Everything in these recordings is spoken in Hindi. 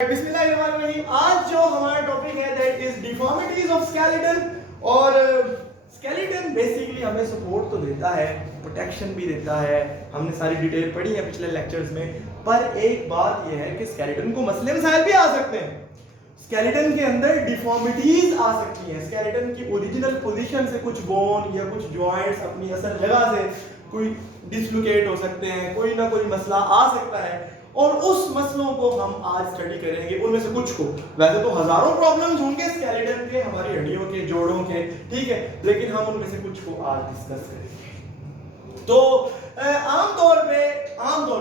बिस्मिल्लाहिर्रहमानिर्रहीम। आज जो हमारा टॉपिक है that is deformities of skeleton. और स्केलेटन बेसिकली हमें सपोर्ट तो देता है, प्रोटेक्शन भी देता है, हमने सारी डिटेल पढ़ी है पिछले लेक्चर्स में। पर एक बात यह है कि स्केलेटन को मसले मसाइल भी आ सकते हैं। स्केलेटन के अंदर डिफॉर्मिटीज आ सकती हैं। स्केलेटन की ओरिजिनल पोजीशन से कुछ बोन या कुछ जॉइंट्स अपनी असल जगह से कोई डिसलोकेट हो सकते हैं, कोई ना कोई मसला आ सकता है और उस मसलों को हम आज स्टडी करेंगे। उनमें से कुछ को, वैसे तो हजारों प्रॉब्लम्स होंगे स्केलेटन के, हमारी हड्डियों के, जोड़ों के, ठीक है, लेकिन हम उनमें से कुछ को आज डिस्कस करेंगे। तो आमतौर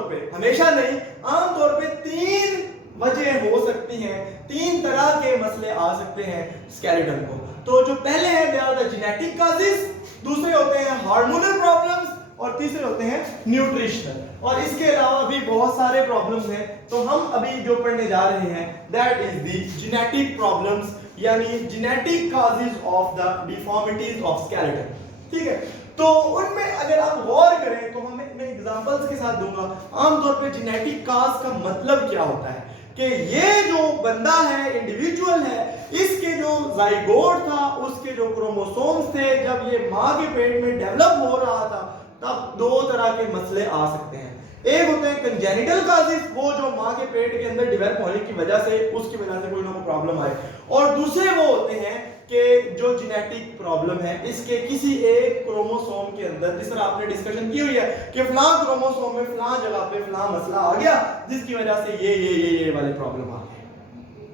पे हमेशा नहीं, आमतौर पे तीन वजह हो सकती हैं, तीन तरह के मसले आ सकते हैं स्केलेटन को। तो जो पहले हैं they are the genetic causes, दूसरे होते हैं हार्मोनल प्रॉब्लम्स और तीसरे होते हैं न्यूट्रिशनल। और इसके अलावा भी बहुत सारे प्रॉब्लम्स हैं। तो हम अभी जो पढ़ने जा रहे हैं that is the genetic problems, यानी genetic causes of the deformities of skeleton. ठीक है, तो उनमें अगर आप गौर करें तो मैं एग्जांपल्स के साथ दूंगा। आमतौर पे जेनेटिक कॉज का मतलब क्या होता है कि ये जो बंदा है, इंडिविजुअल है, इसके जो जाइगोट था, उसके जो क्रोमोसोम्स थे, जब ये मां के पेट में डेवलप हो रहा था, तब दो तरह के मसले आ सकते हैं। एक होते हैं कंजेनिटल कॉजेस, वो जो मां के पेट के अंदर डेवलप होने की वजह से, उसकी वजह से कोई ना कोई प्रॉब्लम आए, और दूसरे वो होते हैं कि जो जेनेटिक प्रॉब्लम है इसके किसी एक क्रोमोसोम के अंदर, जिस तरह आपने डिस्कशन की हुई है कि फलां क्रोमोसोम में फलां जगह पे फलां मसला आ गया जिसकी वजह से ये वाले प्रॉब्लम आ गए।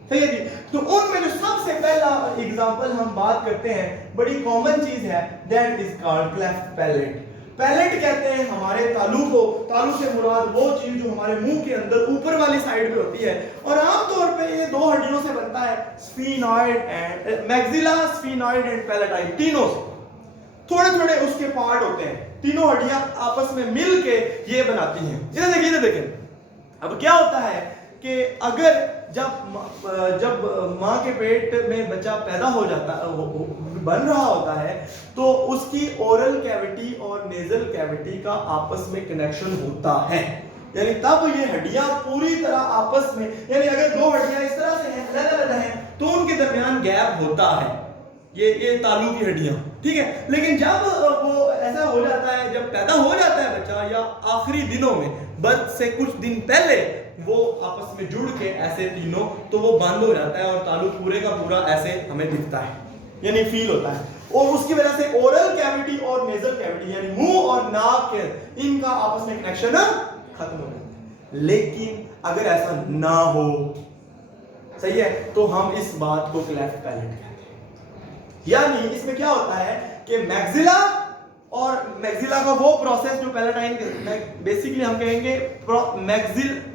सही है जी। तो उनमें जो सबसे पहला एग्जांपल हम बात करते हैं, बड़ी कॉमन चीज है, that is called cleft palate. Palate कहते हैं हमारे तालू को। तालू से मुराद वो चीज जो हमारे मुंह के अंदर ऊपर वाली साइड पे होती है, और आमतौर पे ये दो हड्डियों से बनता है, sphenoid and maxilla, sphenoid and palatine, तीनों से। थोड़े थोड़े उसके पार्ट होते हैं, तीनों हड्डियां आपस में मिल के ये बनाती हैं। इधर देखें। अब क्या होता है कि अगर जब मां के पेट में बच्चा पैदा हो जाता बन रहा होता है, तो उसकी ओरल कैविटी और नेजल कैविटी का आपस में कनेक्शन होता है, यानी तब ये हड्डियां पूरी तरह आपस में, यानी अगर दो हड्डियां इस तरह से हैं, अलग-अलग हैं, तो उनके दरमियान गैप होता है, ये तालू की हड्डियां, ठीक है। लेकिन जब वो ऐसा हो जाता है, जब पैदा हो जाता है बच्चा, या आखिरी दिनों में, बर्थ से कुछ दिन पहले वो आपस में जुड़ के ऐसे तीनों, तो वो बंद हो जाता है और तालू पूरे का पूरा ऐसे हमें दिखता है, यानी फील होता है। और उसकी वजह से ओरल कैविटी और नेजल कैविटी, यानी मुंह और नाक के, इनका आपस में कनेक्शन खत्म हो जाता है। लेकिन अगर ऐसा ना हो, सही है, तो हम इस बात को क्लेफ्ट पैलेट कहते हैं। यानी इसमें क्या होता है कि मैक्सिला और मैक्सिला का वो प्रोसेस जो पैलेटाइन के, बेसिकली हम कहेंगे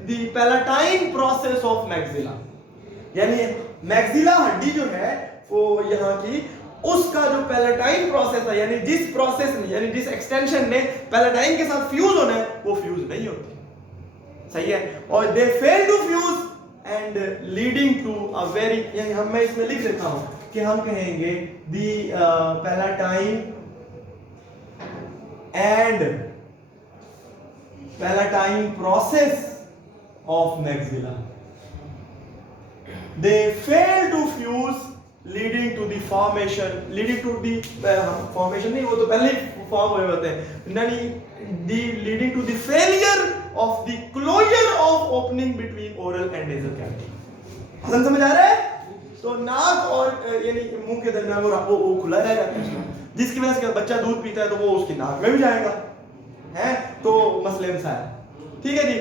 the palatine process of maxilla, यानी मैक्सिला हड्डी जो है वो यहाँ की, उसका जो पैलेटाइन प्रोसेस है, यानी जिस प्रोसेस ने, यानी जिस एक्सटेंशन ने पैलेटाइन के साथ फ्यूज होना है, वो फ्यूज नहीं होती, सही है, और they fail to fuse and leading to a very, यानी मैं इसमें लिख देता हूं कि हम कहेंगे the palatine and palatine process of maxilla, they fail to fuse, leading to the formation नहीं, वो तो पहले फॉर्म हुए होते हैं, यानी leading to the failure of the closure of opening between oral and nasal cavity। Hasan समझ आ रहा है? तो नाक और यानी मुंह के दरमियान वो खुला रह जाता है, जिसकी वजह से बच्चा दूध पीता है तो वो उसकी नाक में भी जाएगा, है, तो मसले मसाइल। ठीक है जी।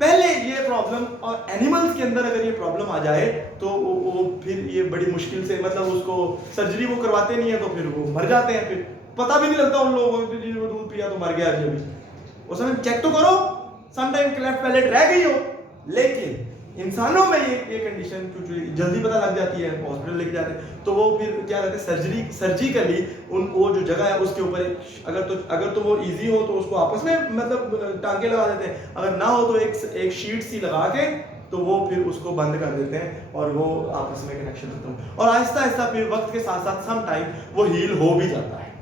पहले ये प्रॉब्लम, और एनिमल्स के अंदर अगर ये प्रॉब्लम आ जाए तो वो फिर ये बड़ी मुश्किल से, मतलब उसको सर्जरी वो करवाते नहीं है, तो फिर वो मर जाते हैं, फिर पता भी नहीं लगता उन लोगों को, जिन्होंने दूध पिया तो मर गया अभी, उस समय चेक तो करो, समटाइम क्लेफ्ट पैलेट रह गई हो। लेकिन इंसानों में ये कंडीशन जल्दी पता लग जाती है, हॉस्पिटल लेके जाते हैं, तो वो फिर क्या कहते हैं, सर्जिकली वो जो जगह है उसके ऊपर अगर तो वो इजी हो तो उसको आपस में मतलब टांके लगा देते हैं, अगर ना हो तो एक शीट सी लगा के तो वो फिर उसको बंद कर देते हैं और वो आपस में कनेक्शन खत्म, और आहिस्ता आहिस्ता फिर वक्त के साथ साथ सम टाइम वो हील हो भी जाता है,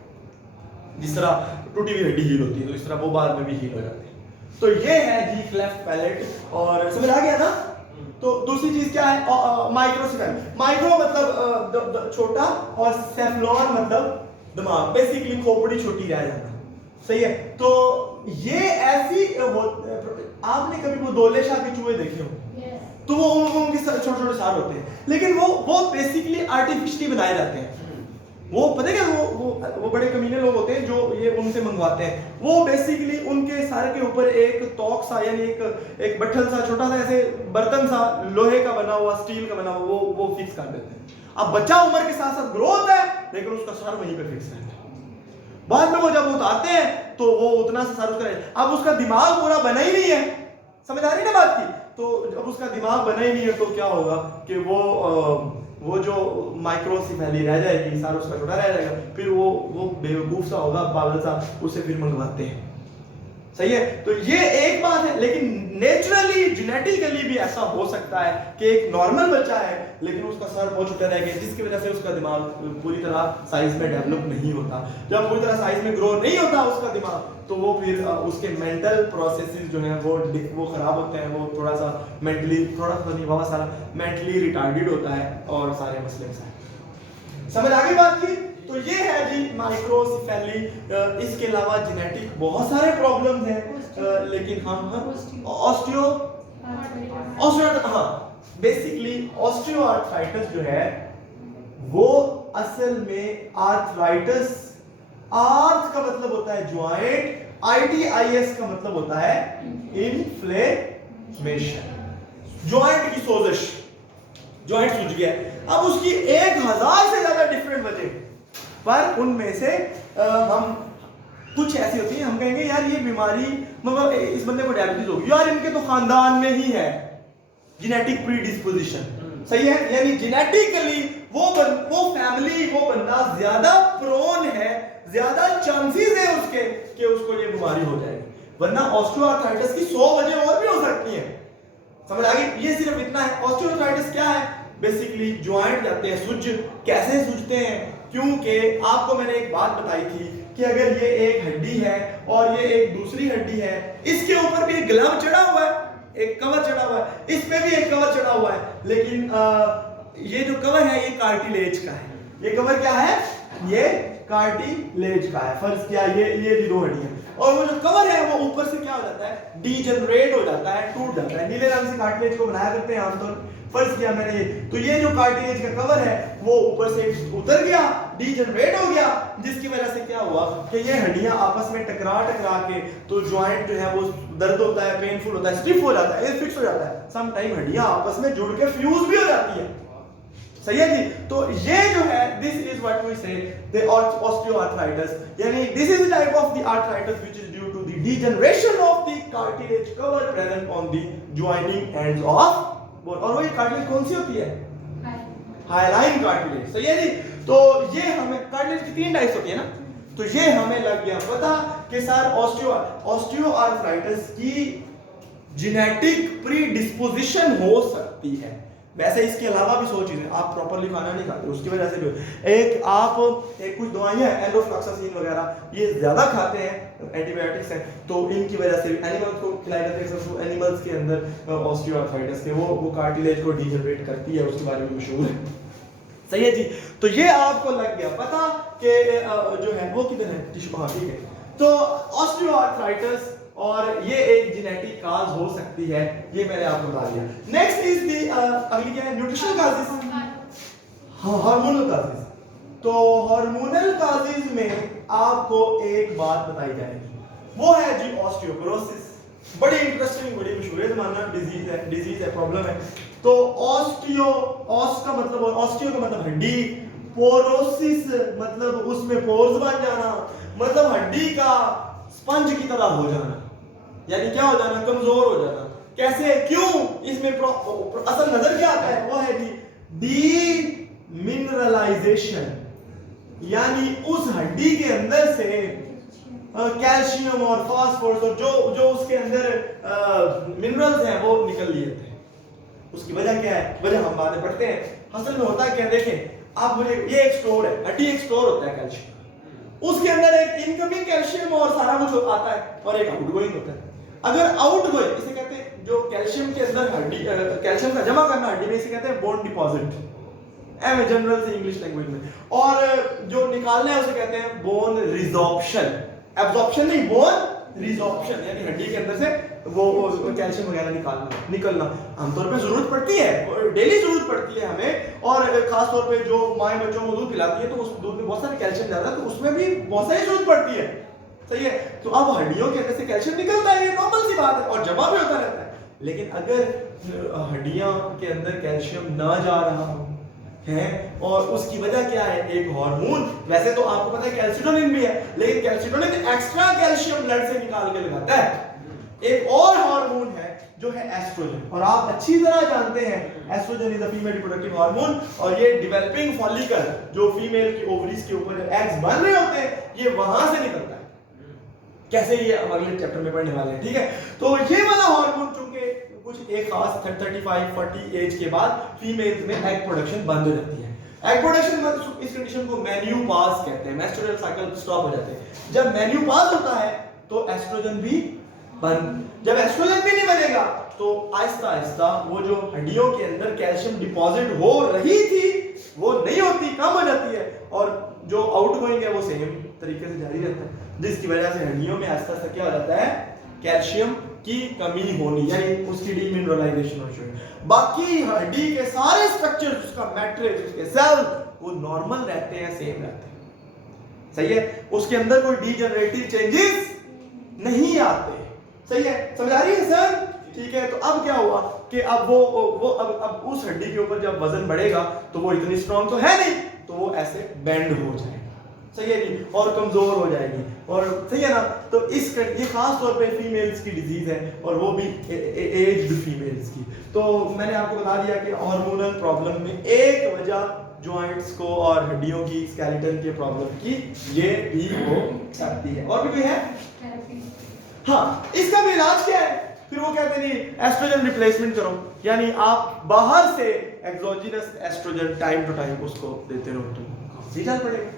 जिस तरह टूटी हुई हड्डी हील होती है, तो इस तरह वो बाद में भी हील हो जाती है। तो ये है जी क्लेफ्ट पैलेट, और समझ आ गया ना? तो दूसरी चीज क्या है, माइक्रोसेफेल। माइक्रो मतलब छोटा और सेफलॉन मतलब दिमाग, बेसिकली खोपड़ी छोटी रह जाना, सही है। तो ये ऐसी आपने कभी वो दोले शाह के चूहे देखे हो? तो वो उनके छोटे छोटे सार होते हैं, लेकिन वो बेसिकली आर्टिफिशियली बनाए जाते हैं। वो पता है क्या, वो बड़े कमीने लोग होते हैं जो ये उनसे मंगवाते हैं। वो बेसिकली उनके सारे के ऊपर एक तोक सा यानी एक बट्ठल सा छोटा सा ऐसे बर्तन सा लोहे का बना हुआ, स्टील का बना हुआ, वो फिक्स कर देते हैं। अब बच्चा उम्र के साथ साथ ग्रो होता है, लेकिन उसका सर वहीं पे फिक्स रहता है। बाद में वो जब उतारते हैं तो वो उतना सा सर उसका, अब उसका दिमाग पूरा बना ही नहीं है, समझ आ रही ना बात की। तो जब उसका दिमाग बना ही नहीं है तो क्या होगा कि वो जो माइक्रोसेफेली रह जाएगी, सारा उसका छोटा रह जाएगा, फिर वो बेवकूफ सा होगा, पागल सा, उसे फिर मंगवाते हैं, सही है। तो ये एक बात है, लेकिन नेचुरली जेनेटिकली भी ऐसा हो सकता है कि एक नॉर्मल बच्चा है लेकिन उसका सर बहुत छोटा रह गया, जिसकी वजह से उसका दिमाग पूरी तरह साइज में डेवलप नहीं होता। जब पूरी तरह साइज में ग्रो नहीं होता उसका दिमाग, तो वो फिर उसके मेंटल प्रोसेसेस जो हैं वो खराब होते हैं, वो थोड़ा सा मेंटली, थोड़ा सा नहीं बहुत सारा मेंटली रिटार्डेड होता है और सारे मसले मसाइल। समझ आ गई बात की? तो ये है जी माइक्रोसेफेली। इसके अलावा जेनेटिक बहुत सारे प्रॉब्लम्स हैं, लेकिन हम ऑस्टियो हाँ, बेसिकली ऑस्टियोआर्थराइटिस जो है वो असल में आर्थराइटिस, आर्थ का मतलब होता है ज्वाइंट, ITIS का मतलब होता है इन्फ्लेमेशन, ज्वाइंट की सोजिश, ज्वाइंट सूज गया। अब उसकी 1000 से ज्यादा डिफरेंट वजह, पर उनमें से हम कुछ ऐसी होती है, हम कहेंगे यार ये बीमारी मतलब इस बंदे को डायबिटीज होगी, यार इनके तो खानदान में ही है, जेनेटिक प्रीडिस्पोजिशन, सही है। यानी जेनेटिकली वो फैमिली, वो बंदा ज्यादा प्रोन है, ज्यादा चांसेस है उसके कि उसको ये बीमारी हो जाएगी। वरना ऑस्टियोआर्थराइटिस की 100 वजह और भी हो सकती है, समझ आ गई? ये सिर्फ इतना है। ऑस्टियोआर्थराइटिस क्या है? बेसिकली ज्वाइंट जाते हैं सूज। कैसे सूजते हैं? क्योंकि आपको मैंने एक बात बताई थी कि अगर ये एक हड्डी है और ये एक दूसरी हड्डी है, इसके ऊपर भी एक ग्लव चढ़ा हुआ है, एक कवर चढ़ा हुआ है, इस पे भी एक कवर चढ़ा हुआ है, लेकिन ये जो कवर है ये कार्टिलेज का है। ये कवर क्या है? ये कार्टिलेज का है। फर्ज किया ये दो हड्डियां, और वो जो कवर है वो ऊपर से क्या हो जाता है? डीजनरेट हो जाता है, टूट जाता है। नीले रंग से कार्टिलेज को बनाया करते हैं आमतौर। फर्ज किया मैंने तो ये जो कार्टिलेज का कवर है वो ऊपर से उतर गया, डीजनरेट हो गया, जिसकी वजह से क्या हुआ कि ये हड्डियां आपस में टकरा के तो ज्वाइंट जो है वो दर्द होता है, पेनफुल होता है, स्टिफ हो जाता है, ये फिक्स हो जाता है। सम टाइम हड्डियां आपस में जुड़ के फ्यूज भी हो जाती है, सही है जी। तो ये जो है this is what we say the osteoarthritis, यानी this is the type of the arthritis which is due to the degeneration of the cartilage cover present on the joining ends of bone. और वो कार्टिलेज कौन सी होती है? हाइलाइन कार्टिलेज, सही है जी। तो ये हमें कार्टिलेज की 3 टाइप्स होती है ना, तो ये हमें लग गया पता कि सर ऑस्टियोआर्थराइटिस की जेनेटिक प्रीडिस्पोजिशन हो सकती है। वैसे इसके अलावा भी 100 चीजें, आप प्रॉपर्ली खाना नहीं खाते उसकी वजह से भी, एक कुछ दवाइयां हैं एंडोफ्लॉक्सासिन वगैरह, ये ज्यादा खाते हैं, एंटीबायोटिक्स हैं, तो इनकी वजह से एनिमल्स को खिलाए जाते हैं, तो एनिमल्स के अंदर ऑस्टियोआर्थराइटिस के वो कार्टिलेज को डीजनरेट करती है, उसके बारे में मशहूर है, सही है जी। तो ये आपको लग गया पता कि जो है वो किधर है टिश्यू, हाँ ठीक है। तो ऑस्टियोआर्थराइटिस और ये एक जेनेटिक काज हो सकती है, ये मैंने आपको बता दिया। नेक्स्ट इज दी अगली क्या है? Nutritional causes, hormonal causes. तो हार्मोनल काजेस में आपको एक बात बताई जाएगी, वो है जी ऑस्टियोपोरोसिस। बड़ी इंटरेस्टिंग, बड़ी मशहूर जमाना डिजीज है, प्रॉब्लम है। तो ऑस्टियो का मतलब हड्डी, पोरोसिस मतलब उसमें पोर्स बन जाना, मतलब हड्डी का स्पंज की तरह हो जाना, यानी क्या हो जाना? कमजोर हो जाना। कैसे? क्यों? इसमें असल नजर क्या आता है? वो है जी डीमिनरलाइजेशन, यानी उस हड्डी के अंदर से कैल्शियम और फास्फोरस और जो उसके अंदर मिनरल्स हैं वो निकल लिए थे। उसकी वजह क्या है? वजह हम बातें पढ़ते हैं। असल में होता है क्या, देखें आप मुझे, ये एक स्टोर है, हड्डी एक स्टोर होता है कैल्शियम, उसके अंदर एक इनकमिंग कैल्शियम और सारा कुछ आता है और एक आउटगोइंग होता है। अगर आउटगोइंग, इसे कहते हैं जो कैल्शियम के अंदर हड्डी कैल्शियम का जमा करना हड्डी में, इसे कहते हैं बोन डिपॉजिट जनरल से इंग्लिश लैंग्वेज में। और जो निकालना है उसे कहते हैं बोन रिजॉर्प्शन, एब्जॉर्प्शन नहीं, बोन रिजॉर्प्शन, यानी हड्डी के अंदर से वो कैल्शियम वगैरह निकलना आमतौर पे जरूरत पड़ती है, डेली जरूरत पड़ती है हमें। और खास तौर पे जो माँ बच्चों को दूध पिलाती है तो उस दूध में बहुत सारे कैल्शियम जाता है, तो उसमें भी बहुत सारी जरूरत पड़ती है, सही है। तो अब हड्डियों के अंदर से कैल्शियम निकलता है, ये नॉर्मल सी बात है, और जमा भी होता रहता है। लेकिन अगर हड्डियां के अंदर कैल्शियम ना जा रहा हो है, और उसकी वजह क्या है, एक हार्मोन, वैसे तो आपको पता है कैल्सिटोनिन भी है, लेकिन कैल्सिटोनिन एक्स्ट्रा कैल्शियम ब्लड से निकाल के लगाता है। एक और हार्मोन है जो है एस्ट्रोजन, और आप अच्छी तरह जानते हैं oestrogen is a female reproductive hormone, और ये डेवलपिंग फॉलिकल जो फीमेल की ओवरीज के ऊपर एग्स बन रहे होते हैं, ये वहां से निकलता है। कैसे, ये हम अगले चैप्टर में पढ़ने वाले हैं, ठीक है। तो ये वाला हार्मोन चूंकि कुछ एक खास 35-40 एज के बाद फीमेल्स में एग प्रोडक्शन बंद हो जाती है। एग प्रोडक्शन इस कंडीशन को मेन्यूपाज कहते हैं, मेस्ट्रुअल साइकिल स्टॉप हो जाते हैं। जब मेन्यूपाज होता है तो एस्ट्रोजन भी बंद, जब एस्ट्रोजन भी नहीं बनेगा तो आहिस्ता आहिस्ता वो जो हड्डियों के अंदर कैल्शियम डिपॉजिट हो रही थी वो नहीं होती, कम हो जाती है, और जो आउटगोइंग है वो सेम तरीके से जारी रहता है, जिसकी वजह से हड्डियों में आहिस्ता आहिस्ता क्या हो जाता है, कैल्शियम की कमी होनी, यानी उसकी डीमिनरलाइजेशन होनी चाहिए। बाकी हड्डी के सारे स्ट्रक्चर्स, उसका मैट्रिक्स, उसके सेल, वो नॉर्मल रहते हैं, सेम रहते हैं, सही है। उसके अंदर कोई डीजनरेटिव चेंजेस नहीं आते, सही है, समझ आ रही है सर, ठीक है। तो अब क्या हुआ कि अब वो अब उस हड्डी के ऊपर जब वजन बढ़ेगा तो वो इतनी स्ट्रांग तो है नहीं, तो वो ऐसे बेंड हो जाएगी, सही है जी, और कमजोर हो जाएगी, और सही है ना। तो ये खास तौर पे फीमेल्स की डिजीज है, और वो भी एज्ड फीमेल्स की। तो मैंने आपको बता दिया कि हार्मोनल प्रॉब्लम में एक वजह जॉइंट्स को और हड्डियों की स्केलेटन के प्रॉब्लम की ये भी हो सकती है। और भी कोई है? हाँ, इसका भी इलाज क्या है? फिर वो कहते हैं एस्ट्रोजन रिप्लेसमेंट करो, यानी आप बाहर से exogenous oestrogen time to time उसको देते रहो, तो सीधा पड़ेगा,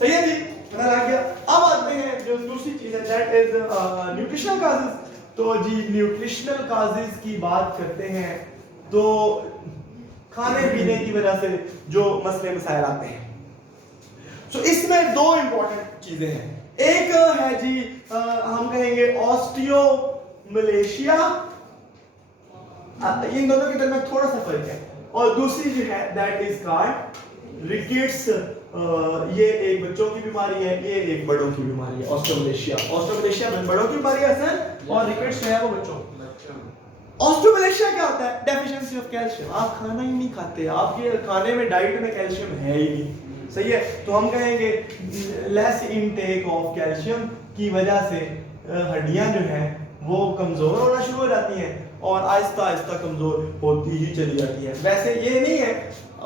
सही है जी, पता लग गया। अब आते हैं जो दूसरी चीज है, दैट इज न्यूट्रिशनल काजेस। तो जी न्यूट्रिशनल काजेस की बात करते हैं तो खाने पीने की वजह से जो मसले मसाइल आते हैं, तो इसमें दो इंपॉर्टेंट चीजें हैं। एक है जी हम कहेंगे ऑस्टियोमलेशिया, इन दोनों के दरमियान थोड़ा सा फर्क है, और दूसरी जो है दैट इज कॉल्ड रिकेट्स। ये एक बच्चों की बीमारी है, ये एक बड़ों की बीमारी है। ऑस्टियोमलेशिया बड़ों की बीमारी है सर, और रिकेट्स जो है वो बच्चों। ऑस्टियोमलेशिया क्या होता है? डेफिशिएंसी ऑफ कैल्शियम, आप खाना ही नहीं खाते, आपके खाने में डाइट में कैल्शियम है ही नहीं, सही है। तो हम कहेंगे लेस इनटेक ऑफ कैल्शियम की वजह से हड्डियां जो हैं वो कमजोर होना शुरू हो जाती हैं, और आहिस्ता आहिस्ता कमजोर होती ही चली जाती है। वैसे ये नहीं है,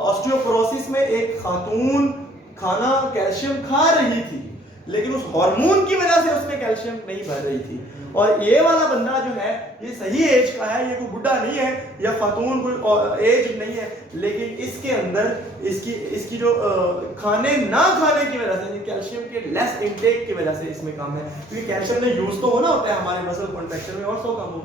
ऑस्टियोपोरोसिस में एक खातून खाना कैल्शियम खा रही थी, लेकिन उस हार्मोन की वजह से उसमें कैल्शियम नहीं भर रही थी। और ये वाला बंदा जो है ये सही एज का है, ये कोई बुढ़ा नहीं है या खातून कोई एज नहीं है, लेकिन इसके अंदर इसकी जो खाने ना खाने की वजह से, कैल्शियम के लेस इनटेक की वजह से इसमें कम है, क्योंकि कैल्शियम ने यूज तो होना होता है हमारे मसल कॉन्ट्रैक्शन में, और सो कम हो,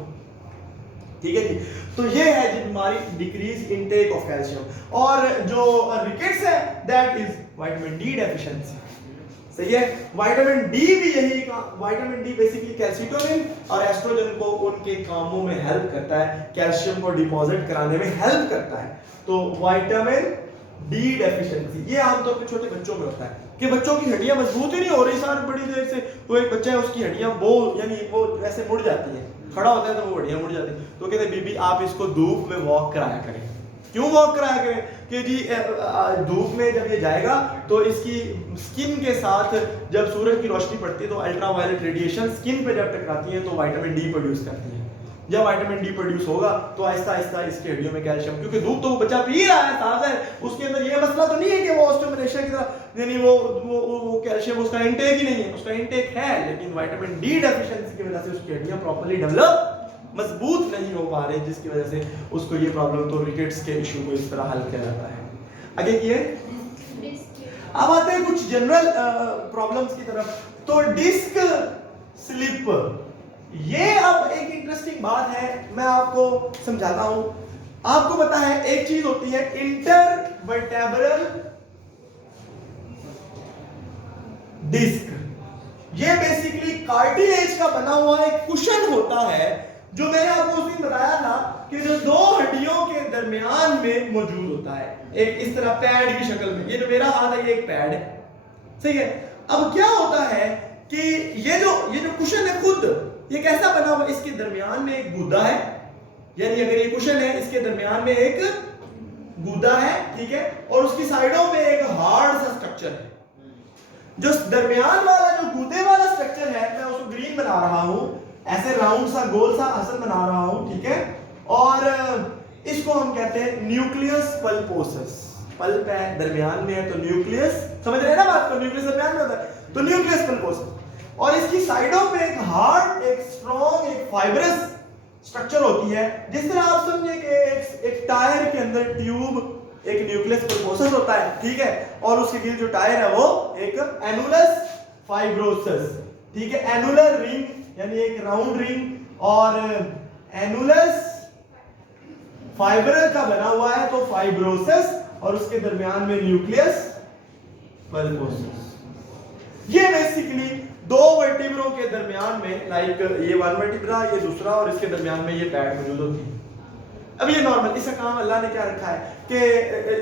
ठीक है जी। तो ये है जी बीमारी, डिक्रीज इनटेक ऑफ कैल्शियम। और जो रिकेट्स है that is vitamin D deficiency, सही है। विटामिन डी भी यही का, विटामिन डी बेसिकली कैल्सिटोनिन और एस्ट्रोजन को उनके कामों में हेल्प करता है, कैल्शियम को डिपॉजिट कराने में हेल्प करता है। तो विटामिन डी डेफिशिएंसी ये आमतौर पर छोटे बच्चों में होता है कि बच्चों की हड्डियां मजबूत ही नहीं हो रही, सारी बड़ी देर से वो एक बच्चा है उसकी हड्डियां यानी वो वैसे मुड़ जाती है, खड़ा होता है तो वो हड्डियां मुड़ जाती है। तो कहते बीबी आप इसको धूप में वॉक कराया करें। क्यों वॉक कराया करें? कि जी धूप में जब ये जाएगा तो इसकी स्किन के साथ जब सूरज की रोशनी पड़ती है तो अल्ट्रावायलेट रेडिएशन स्किन पे जब टकराती है तो विटामिन डी प्रोड्यूस करती है। जब विटामिन डी प्रोड्यूस होगा तो आहिस्ता आहिस्ता इसकी हड्डियों में कैल्शियम, क्योंकि धूप तो वो बच्चा पी रहा है, ताजा है, उसके अंदर ये मसला तो नहीं है कि वो ऑस्टियोमलेशिया की तरह, यानी वो कैल्शियम उसका इंटेक ही नहीं है, उसका इंटेक है, लेकिन विटामिन डी डेफिशिएंसी की वजह से उसकी हड्डियां प्रॉपर्ली डेवलप मजबूत नहीं हो पा रही, जिसकी वजह से उसको ये प्रॉब्लम, तो रिकेट्स के इशू को इस तरह हल किया जाता है। आगे किए, अब आते हैं कुछ जनरल प्रॉब्लम्स की तरफ। तो डिस्क स्लिप ये अब एक इंटरेस्टिंग बात है, मैं आपको समझाता हूं। आपको पता है एक चीज होती है इंटरवर्टेब्रल डिस्क। ये बेसिकली कार्टिलेज का बना हुआ एक कुशन होता है, जो मैंने आपको उस दिन बताया था कि जो दो हड्डियों के दरमियान में मौजूद होता है, एक इस तरह पैड की शक्ल में। ये जो मेरा हाथ है ये एक पैड है, सही है। अब क्या होता है कि ये जो कुशन है खुद ये कैसा बना हुआ, इसके दरमियान में एक गूदा है, यानी अगर ये कुशन है इसके दरमियान में एक गूदा है, ठीक है, और उसकी साइडों में एक हार्ड सा स्ट्रक्चर है। जो दरमियान वाला जो गूदे वाला स्ट्रक्चर है, मैं उसको ग्रीन बना रहा हूं, ऐसे राउंड सा गोल सा हसन बना रहा हूं, ठीक है, और इसको हम कहते हैं न्यूक्लियस पल्पोसस। पल्प है दरमियान में है तो न्यूक्लियस, समझ रहे हैं ना बात को, न्यूक्लियस दरमियान में होता है तो न्यूक्लियस पल्पोसस। और इसकी साइडों पे एक हार्ड, एक स्ट्रॉन्ग, एक फाइब्रस स्ट्रक्चर होती है। जिस तरह आप समझे कि एक टायर के अंदर ट्यूब एक न्यूक्लियस पल्पोसस होता है, ठीक है, और उसके गिर्द जो टायर है वो एक एनुलस फाइब्रोसस, ठीक है, एनुलर रिंग यानी एक राउंड रिंग, और एनुलस फाइबर का बना हुआ है तो फाइब्रोसस, और उसके दरमियान में न्यूक्लियस पल्पोसस। ये बेसिकली दो वर्टिब्रों के दरमियान में, लाइक ये वन वर्टिब्रा ये दूसरा, और इसके दरमियान में ये पैड मौजूद होती है। अब ये नॉर्मल, इसका काम अल्लाह ने क्या रखा है कि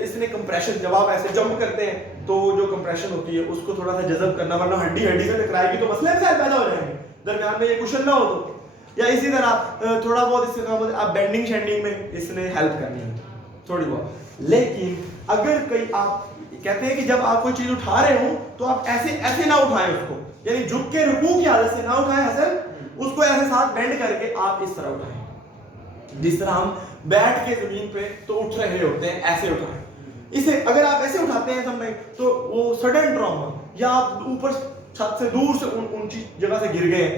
इसने कंप्रेशन, जब आप ऐसे जंप करते हैं तो जो कंप्रेशन होती है उसको थोड़ा सा जज़ब करना, वरना हड्डी हड्डी से टकराएगी तो मसले पैदा हो जाएंगे, दरमियान में ये कुशन ना हो तो। या इसी तरह थोड़ा बहुत इसका काम होता है, आप बेंडिंग शेंडिंग में इसने हेल्प करनी है थोड़ी बहुत। लेकिन अगर कहीं आप कहते हैं कि जब आप कोई चीज उठा रहे हो तो आप ऐसे ऐसे ना उठाएं उसको, यानी झुक के रुकू की हालत से ना उठाएं हसन, उसको ऐसे साथ बेंड करके आप इस तरह उठाएं, जिस तरह हम बैठ के जमीन पे तो उठ रहे होते हैं ऐसे उठाएं। इसे अगर आप ऐसे उठाते हैं समझ तो वो सडन ट्रॉमा, या आप ऊपर छत से दूर से ऊंची जगह से गिर गए,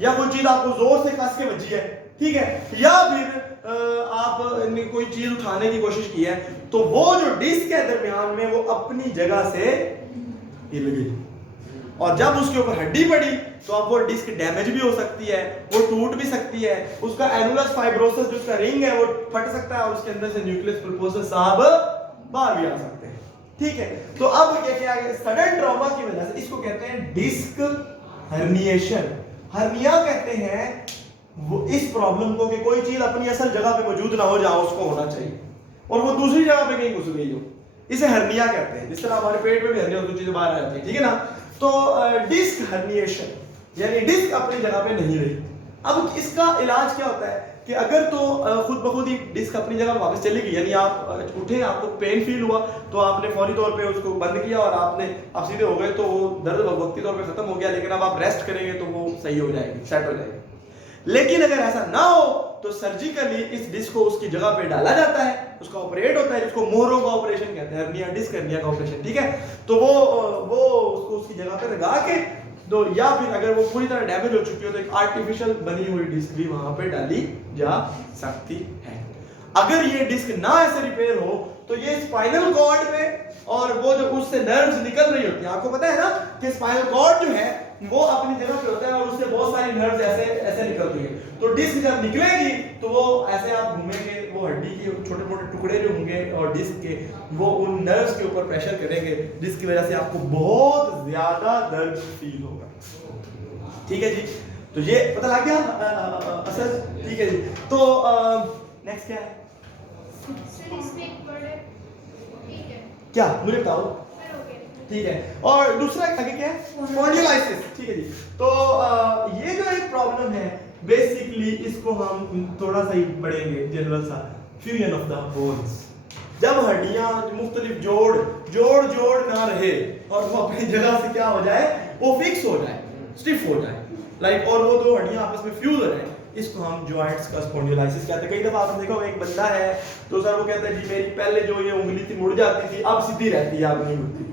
या कोई चीज आपको जोर से कस के बची है, ठीक है, या फिर आपने कोई चीज उठाने की कोशिश की है तो वो जो डिस्क है दरमियान में वो अपनी जगह से हिल गई, और जब उसके ऊपर हड्डी पड़ी तो अब वो डिस्क डैमेज भी हो सकती है, वो टूट भी सकती है, उसका एनुलस फाइब्रोसिस जो उसका रिंग है वो फट सकता है, और उसके अंदर से न्यूक्लियस पल्पोसस साहब बाहर भी आ सकते हैं, ठीक है। तो अब ये क्या है, सडन ट्रॉमा की वजह से इसको कहते हैं डिस्क हर्निएशन। हर्निया कहते हैं वो इस प्रॉब्लम को कि कोई चीज अपनी असल जगह पे मौजूद ना हो जहां उसको होना चाहिए और वो दूसरी जगह पे कहीं घुस गई हो, इसे हर्निया कहते हैं। जिस तरह हमारे पेट में भी हर्निया होती है, चीजें बाहर आ जाती है, ठीक है ना। तो डिस्क हर्निएशन यानी डिस्क अपनी जगह पे नहीं रही। अब इसका इलाज क्या होता है कि अगर तो खुद ब खुद ही डिस्क अपनी जगह वापस चली गई, यानी आप उठे, आपको पेन फील हुआ तो आपने फौरी तौर पे उसको बंद किया और आप सीधे हो गए, तो वो दर्द वक्ती तौर पे खत्म हो गया, लेकिन अब आप रेस्ट करेंगे तो वो सही हो जाएगी, सेट हो जाएगी। लेकिन अगर ऐसा ना हो तो सर्जिकली इस डिस्क को उसकी जगह पे डाला जाता है, उसका ऑपरेट होता है, जिसको मोहरों का ऑपरेशन कहते हैं, हर्निया डिस्क हर्निया का ऑपरेशन, ठीक है। तो वो उसको उसकी जगह पे लगा के तो, या फिर अगर वो पूरी तरह डैमेज हो चुकी हो तो एक आर्टिफिशियल बनी हुई डिस्क भी वहां पे डाली जा सकती है। अगर ये डिस्क ना ऐसे रिपेयर हो तो ये स्पाइनल कॉर्ड में, और वो जो उससे नर्व्स निकल रही होती है, आपको पता है ना कि स्पाइनल कॉर्ड जो है वो अपनी जगह पे होता है और उससे बहुत सारी नर्व्स ऐसे ऐसे निकलती है। तो डिस्क जब निकलेगी तो वो ऐसे आप घूमेंगे, वो हड्डी के छोटे मोटे टुकड़े जो होंगे और डिस्क के, वो उन नर्व्स के ऊपर प्रेशर करेंगे, जिसकी वजह से आपको बहुत ज्यादा दर्द फील होगा, ठीक है जी। तो ये पता लग गया असर, ठीक है जी। तो नेक्स्ट क्या है, क्या मुझे बताओ, ठीक है। और दूसरा आगे क्या है, स्पॉन्डिलोलाइसिस, ठीक है जी। तो ये जो एक प्रॉब्लम है बेसिकली इसको हम थोड़ा सा ही पढ़ेंगे, जनरल सा, फ्यूजन ऑफ द बोन्स। जब हड्डियां मुख्तलिफ जोड़ ना रहे और वो अपनी जगह से क्या हो जाए, वो फिक्स हो जाए, स्टिफ हो जाए, लाइक, और वो दो हड्डियां आपस में फ्यूज हो जाए, इसको हम जॉइंट्स का स्पॉन्डिलोलाइसिस कहते हैं। कई दफा आपने देखा एक बंदा है तो सर वो कहता है जी मेरी पहले जो ये उंगली थी मुड़ जाती थी, अब सीधी रहती है, अब नहीं मुड़ती,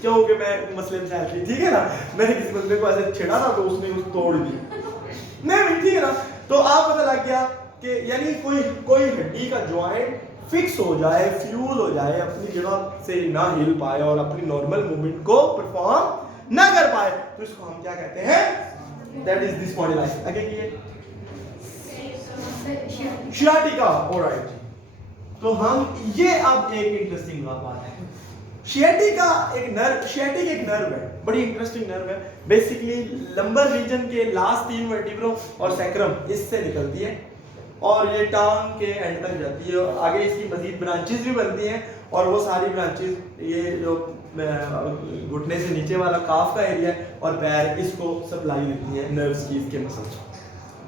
क्योंकि मैं मसले में शायद, ठीक है ना, मैंने किसी बंदे को ऐसे छेड़ा था तो उसने उसको तोड़ दी, नहीं, ठीक है ना। तो आप पता लग गया कि यानी कोई हड्डी का जॉइंट फिक्स हो जाए, फ्यूज हो जाए, अपनी जगह से ना हिल पाए और अपनी नॉर्मल मूवमेंट को परफॉर्म ना कर पाए, तो इसको हम क्या कहते हैं, दैट इज द स्पॉन्डिलोलाइसिस। आगे की शियाटिका, ऑलराइट। तो हम ये अब एक इंटरेस्टिंग बात है, शियाटिका शियाटिक एक नर्व है, बड़ी इंटरेस्टिंग नर्व है। बेसिकली लंबर रीजन के लास्ट 3 वर्टिब्रो और सैक्रम इससे निकलती है और ये टांग के एंड तक जाती है और आगे इसकी मजीद ब्रांचेस भी बनती हैं और वो सारी ब्रांचेस ये जो घुटने से नीचे वाला काफ का एरिया है और पैर, इसको सप्लाई देती है नर्व्स की, इसके मसल्स।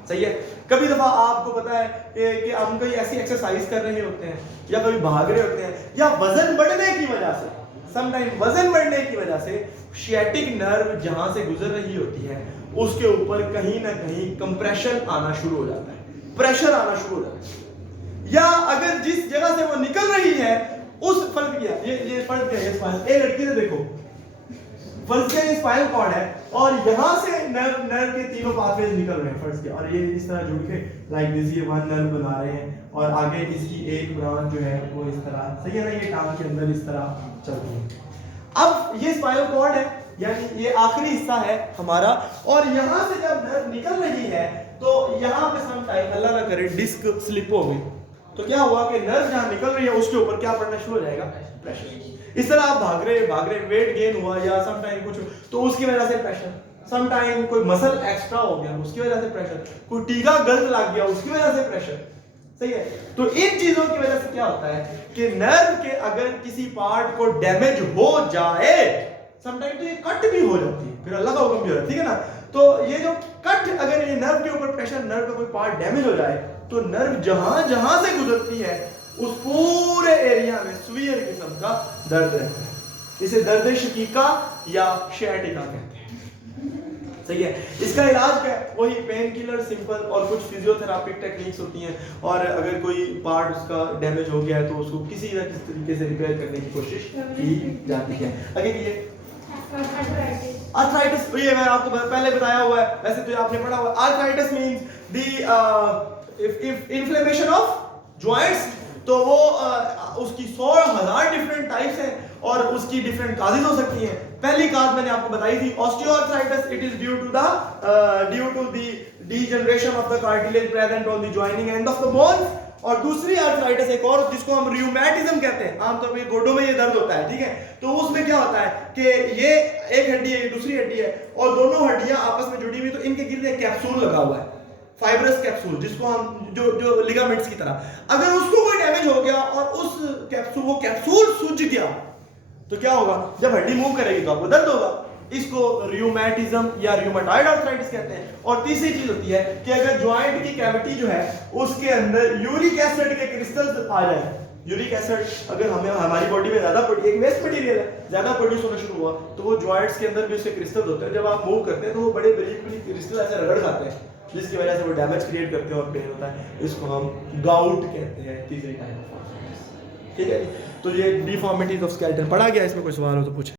सही है। कभी दफा आपको पता है कि हम कोई ऐसी एक्सरसाइज कर रहे होते हैं या कभी भाग रहे होते हैं या वजन बढ़ने की वजह से, समटाइम वजन बढ़ने की वजह से शियाटिक नर्व जहां से गुजर रही होती है उसके ऊपर कहीं ना कहीं कंप्रेशन आना शुरू हो जाता है, प्रेशर आना शुरू हो जाता है। या अगर जिस जगह से वो निकल रही है उस फर्ज किया ये फर्ज किया, ये स्पाइन, ए लड़की से देखो, फर्ज किया ये स्पाइनल कॉर्ड है और यहां से नर्व के तीनों पाथवेज निकल रहे हैं, फर्ज किया, और ये इस तरह जुड़ के लाइक दिस, ये वन नर्व बना रहे हैं और आगे इसकी एक ब्रांच जो है वो इस तरह, सही है ना, ये टांग के अंदर इस तरह चलती है। अब ये स्पाइनल कॉर्ड है, यानी ये आखिरी हिस्सा है हमारा, और यहां से जब नर्व निकल रही है तो यहां पे सम टाइम अल्लाह ना करे डिस्क स्लिप हो गई, तो क्या हुआ कि नर्व जहां निकल रही है उसके ऊपर क्या पड़ना शुरू हो जाएगा, प्रेशर। इस तरह आप भाग रहे वेट गेन हुआ या सम टाइम कुछ, तो उसकी वजह से प्रेशर, सम टाइम कोई मसल एक्स्ट्रा हो गया उसकी वजह से प्रेशर, कोई टीका गलत लग गया उसकी वजह से प्रेशर। सही है। तो इन चीजों की वजह से क्या होता है कि नर्व के अगर किसी पार्ट को डैमेज हो जाए, समटाइम तो ये कट भी हो जाती है, फिर अल्लाह का हुक्म भी हो रहा है, ठीक है ना। तो ये जो कट, अगर ये नर्व के ऊपर प्रेशर, नर्व का कोई पार्ट डैमेज हो जाए तो नर्व जहां जहां से गुजरती है उस पूरे एरिया में सुवियर किस्म का दर्द रहता है। इसे दर्द शकीका या शियाटिका कहते हैं। सही है। इसका इलाज क्या है? वही पेन किलर सिंपल और कुछ फिजियोथेरापिक टेक्निक्स होती हैं, और अगर कोई पार्ट उसका डैमेज हो गया है तो उसको किसी न किसी तरीके से रिपेयर करने की कोशिश की जाती है। आगे ये आर्थराइटिस, ये मैं आपको पहले बताया हुआ है, वैसे तो आपने पढ़ा हुआ है। Arthritis means the inflammation of joints. तो वो उसकी 100,000 डिफरेंट टाइप्स हैं और उसकी डिफरेंट काजेज हो सकती हैं। पहली काज मैंने आपको बताई थी osteoarthritis, it is due to the degeneration of the cartilage present on the joining end of the bones. और दूसरी आर्थराइटिस एक और, जिसको हम रियूमेटिज्म कहते हैं, आमतौर पे गोडों में ये दर्द होता है, ठीक है। तो उसमें क्या होता है कि ये एक हड्डी है, ये दूसरी हड्डी है, और दोनों हड्डियां आपस में जुड़ी हुई, तो इनके गिर्द एक कैप्सूल लगा हुआ है, फाइब्रस कैप्सूल, जिसको हम जो लिगामेंट्स की तरह, अगर उसको कोई डैमेज हो गया और उस वो कैप्सूल सूज गया तो क्या होगा, जब हड्डी मूव करेगी तो आपको दर्द होगा। इसको रियूमेटिज्म या रियूमेटॉइड आर्थराइटिस कहते हैं। और तीसरी चीज होती है कि अगर जॉइंट की कैविटी जो है उसके अंदर यूरिक एसिड के क्रिस्टल्स आ जाए, यूरिक एसिड अगर हमारी बॉडी में ज्यादा एक वेस्ट मटेरियल है, ज्यादा प्रोड्यूस होना शुरू हुआ तो वो जॉइंट्स के अंदर भी उससे क्रिस्टल होते हैं, जब आप मूव करते हैं तो वो बड़े बरीक क्रिस्टल ऐसे रगड़ खाते हैं, जिसकी वजह से वो डैमेज क्रिएट करते हैं और पेन होता है। इसको हम गाउट कहते हैं, तीसरी टाइप ऑफ आर्थराइटिस। ठीक है। तो ये डिफॉर्मिटीज ऑफ स्केलेटन पढ़ा गया, इसमें कोई सवाल हो तो पूछे।